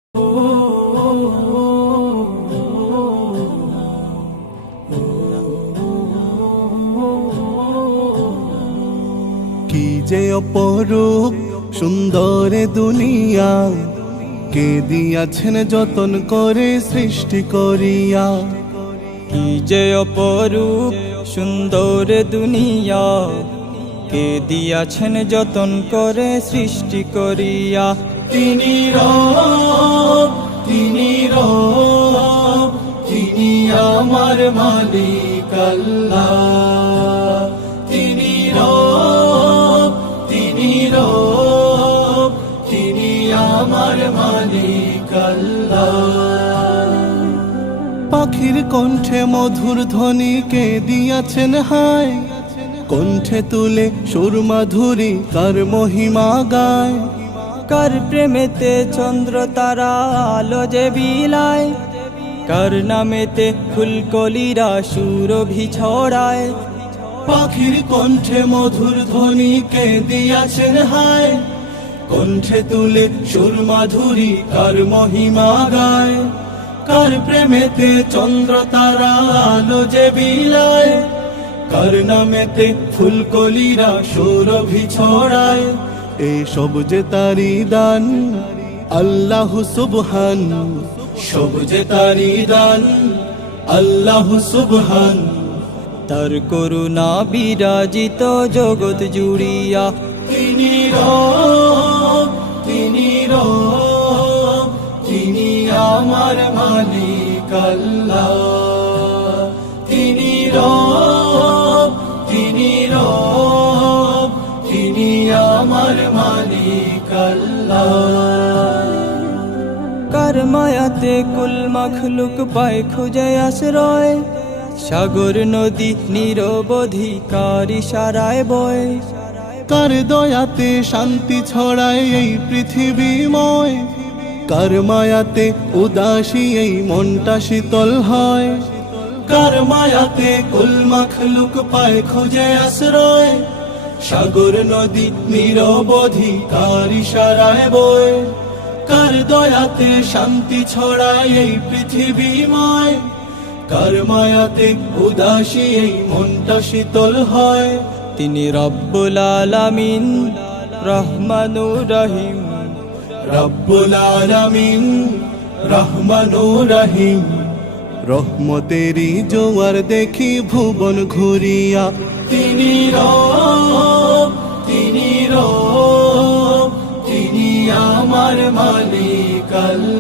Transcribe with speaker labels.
Speaker 1: কি যে অপরূপ সুন্দর দুনিয়া, কে দিয়াছেন যতন করে সৃষ্টি করিয়া।
Speaker 2: কি যে অপরূপ সুন্দর দুনিয়া, কে দিয়াছেন যতন করে সৃষ্টি করিয়া।
Speaker 1: তিনি রব, তিনি রব, তিনি আমার মালিক আল্লাহ। তিনি রব, তিনি রব, তিনি আমার মালিক আল্লাহ। পাখির কণ্ঠে মধুর ধ্বনি কে দিয়াছেন হায়, কণ্ঠে তুলে সুর মাধুরী কার মহিমা গায়।
Speaker 2: কার প্রেমেতে চন্দ্র তারা আলো যে বিলায়, কার নামেতে ফুলকলিরা সুরভি ছড়ায়।
Speaker 1: পাখির কণ্ঠে মধুর ধ্বনি কে দিয়াছেন হায়, কণ্ঠে তুলে সুর মাধুরী কার মহিমা গায়। কার প্রেমেতে চন্দ্র তারা আলো যে বিলায়, কার নামেতে ফুলকলিরা সুরভি ছড়ায়। এসব যে তারি দান আল্লাহু সুবহান, সব যে তারি দান আল্লাহু সুবহান।
Speaker 2: তার করুণা বিরাজিত জগৎ জুড়িয়া।
Speaker 1: তিনি রব, তিনি রব, তিনি আমার মালিক আল্লাহ। তিনি রব, তিনি রব, তিনি আমার মালিক আল্লাহ।
Speaker 2: কার মায়াতে কুল মখলুক পায় খুঁজে আশ্রয়, সাগর নদী নিরবধি কার ইশারায় বয়।
Speaker 1: কার দয়াতে শান্তি ছড়ায় এই পৃথিবীময়, কার মায়াতে উদাসী এই মনটা শীতল হয়। কার মায়াতে কুল মখলুক পায় খুঁজে আশ্রয়, সাগর নদী নিরবধি কার ইশারায় বয়। কার দয়াতে শান্তি ছড়ায় এই পৃথিবীময়, কার মায়াতে উদাসী এই মনটা শীতল হয়।
Speaker 2: তিনি রব্বুল আলামিন রহমানুর রহিম,
Speaker 1: রব্বুল আলামিন রহমানুর রহিম। রহমতেরই জোয়ার দেখি ভুবন ঘুরিয়া। তিনি রব, তিনি রব, তিনি আমার মালিক আল্লাহ।